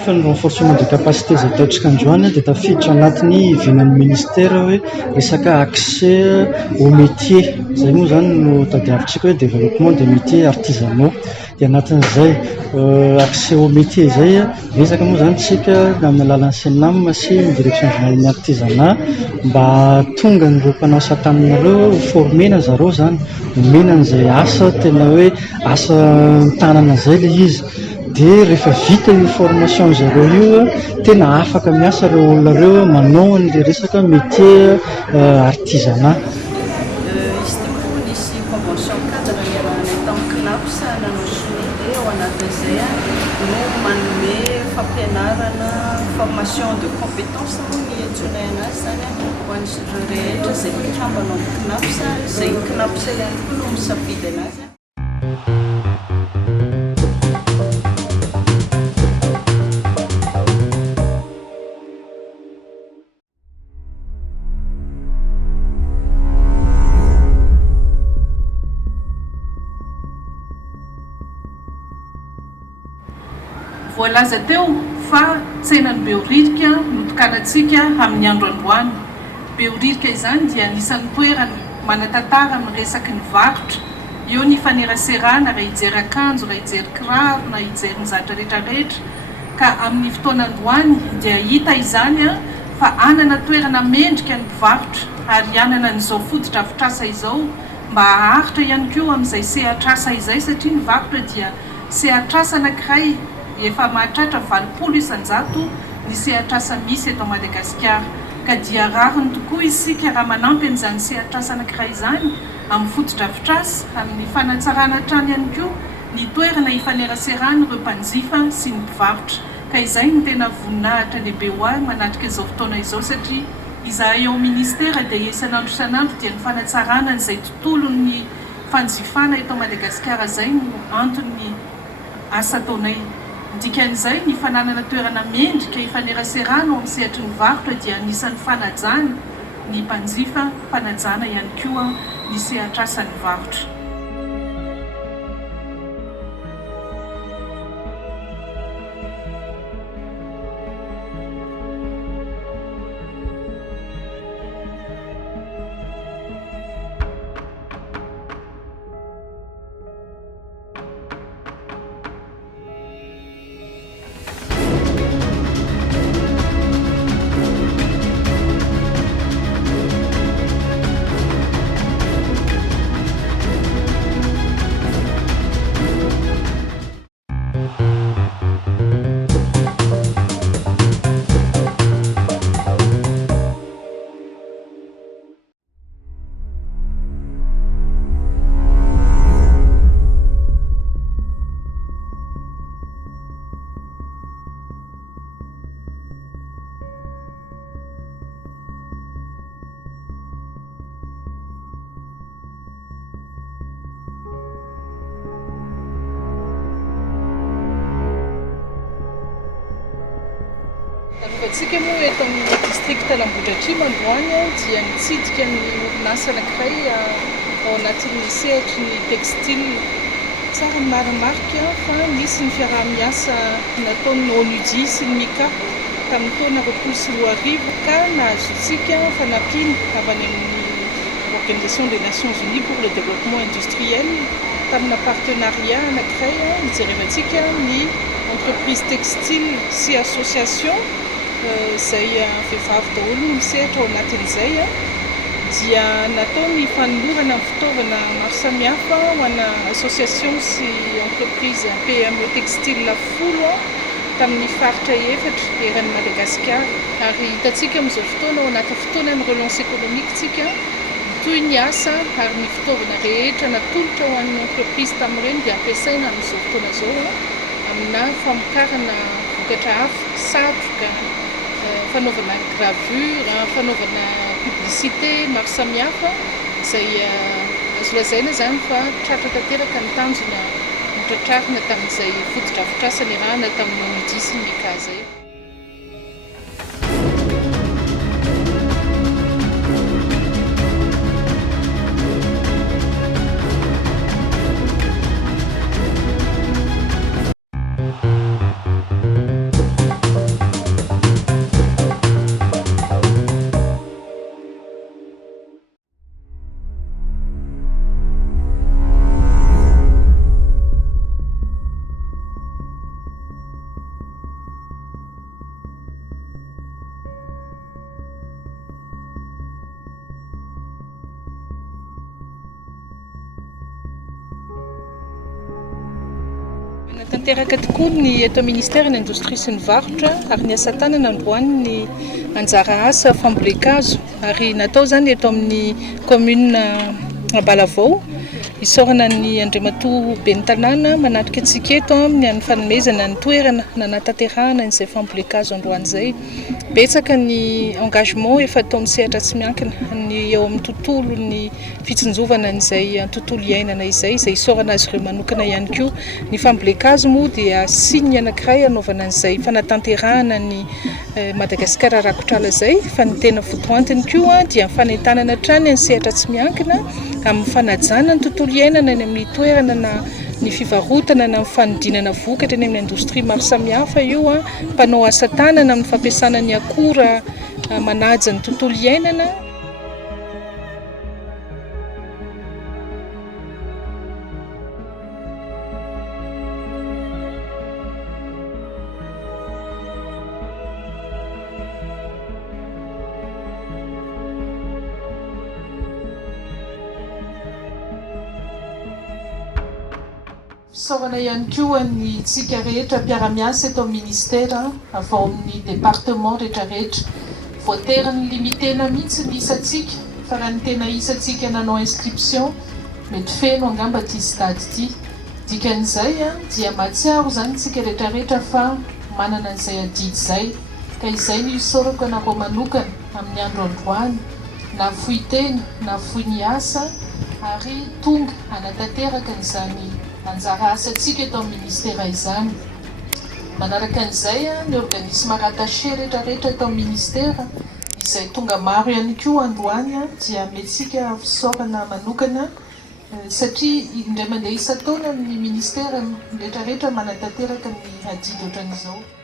fa ny renforcement de capacité zay ataontsika androany dia tafiditra anatiny ivenan'ny ministère hoe resaka accès au métier. Zay moa zany no tadiavintsika hoe développement des métiers artisanaux. Dia anatin'izay accès au métier zay resaka moa zany tsika amin'ny alalan'ny SENAM sy ny direction générale ny artisanat mba tonga n'ireo mpanasa taninareo formena zareo zany omena an'izay asa tena hoe asa tanana zay le izy. Dia rehefa vita io formation zareo io tena afaka miasa ireo olona reo manao an'le resaka métier artisanat. Izy ity moa nisy convention cadre iarahana tamin'ny CNAPS nanao SONID ao anatin'izay no manome fampianarana formation de compétence moa ny antsoina anazy zany ho an'ireo rehetra izay mikambana amin'ny CNAPS izay CNAPS ihany koa no misafidy anazy. Voalaza teo fa tsenan'ny Behoririka notokanantsika amin'ny andro androany. Behoririka izany dia anisan'ny toerana manan-tantara amin'ny resaky ny varotra. Eo ny faneraserana raha hijery akanjo, raha hijery kiraro, na hijery ny zavatra rehetrarehetra. Ka amin'ny fotoana androany dia hita izany fa anana toerana mendrika ny mpivarotra ary anana n'izao fotodrafitrasa izao mba haharitra ihany koa amin'izay sehatrasa izay satria ny varotra dia sehatrasa anankiray efa mahatratra 20 isan-jato ny sehatrasa misy eto Madagasikara. Ka dia rariny tokoa isika raha manampy an'izany sehatrasa anankiray izany amin'ny fotodrafitrasa amin'ny fanatsarana trano ihany koa ny toerana ifaneraserana ireo mpanjifa sy ny mpivarotra. Ka izay ny tena voninahitra lehibe ho ahy manatrika izao fotoana izao satria izahay ao ministera dia isan'andro isan'andro dia ny fanatsarana n'izay tontolon'ny fanjifana eto Madagasikara zay no antony asa ataonay. Dikan'izay ny fananana toerana mendrika ifaneraserana amin'ny sehatry ny varotra dia anisan'ny fanajana ny mpanjifa, fanajana ihany koa ny sehatrasan'ny varotra. Antsika moa eto amin'ny district Ambohidratrimo androany dia mitsidika ny orinasa anankiray ao anatin'ny sehatry ny textile. Tsara ny marimarika fa misy ny fiaraha-miasa nataon'ny ONUDI sy ny MICA tamin'ny taona 2024 ka nahazotsika fanampiny avy any amin'ny Organisation des Nations Unies pour le développement industriel tamina partenariat anankiray ijerevantsika ny entreprise textile sy association izay vehivavy daholo misehatra ao anatin'izay dia natao ny fanolorana amin'ny fitaovana maro samihafa ho ana association sy entreprise PME textile 10 tamin'ny faritra efatra eran'ny Madagasikara. Ary hitantsika amin'izao fotoana ao anaty fotoanan'ny relance économique tsika toy ny asa ary ny fitaovana rehetra natolotra ho an'ny entreprise tamin'ireny dia ampiasaina amin'izao fotoana izao amina famokarana vokatra hafa, satroka, fanaovana gravure, fanaovana publicité maro samihafa izay azo lazaina zany fa tratra tanteraka ny tanjona notratrarina tamin'izay fotodrafitrasa niarahana tamin'ny ONUDI sy ny MICA zay. tanteraka tokoa ny eto ministère ny indostrie sy ny varotra ary ny asa tanana androany ny anjara asa fambolekazo ary natao zany eto amin'ny commune Balavao isorana ny Andriamatoa ben'ny tanàna manatrika antsika eto amin'ny any fanomezana ny toerana nanatanterahana izay fambolekazo androany izay. Betsaka ny engagement efa atao misehatra tsy miankina ny eo amin'ny tontolo ny fitsinjovana an'izay tontolo iainana izay isorana azy ireo manokana ihany koa. Ny fambolekazo moa dia signe anankiray anaovana an'izay fanatanterahana ny Madagasikara rakotr'ala izay fa ny tena votoantiny koa dia fanentanana trany ny sehatra tsy miankina amin'ny fanajana ny tontolo iainana ny amin'ny toerana na ny fivarotana na amin'ny fanodinana vokatra ny amin'ny indostria maro samihafa io mpanao asa tanana amin'ny fampiasana ny akora manaja ny tontolo iainana. Fisaorana ihany koa ny tsika rehetra mpiara-miasa eto amin'ny ministera avy ao amin'ny département rehetrarehetra. Voatery ny limitena mihitsy ny isatsika fa raha ny tena isatsika nanao inscription mety feno angamba ty stade ty. Dikan'izay dia mahatsiaro zany tsika rehetrarehetra fa manana an'izay adidy izay ka izay ny isorako anareo manokana amin'ny andro androany na fohy tena na fohy ny asa ary tonga hanatanteraka n'izany anjara asantsika eto amin'ny ministera izany. Manaraka an'izay ny organisme rattaché rehetrarehetra eto amin'ny ministera izay tonga maro ihany koa androany dia metsika fisaorana manokana satria indray mandeha isa-taona amin'ny ministera rehetrarehetra manatanteraka ny adidy ohatran'izao.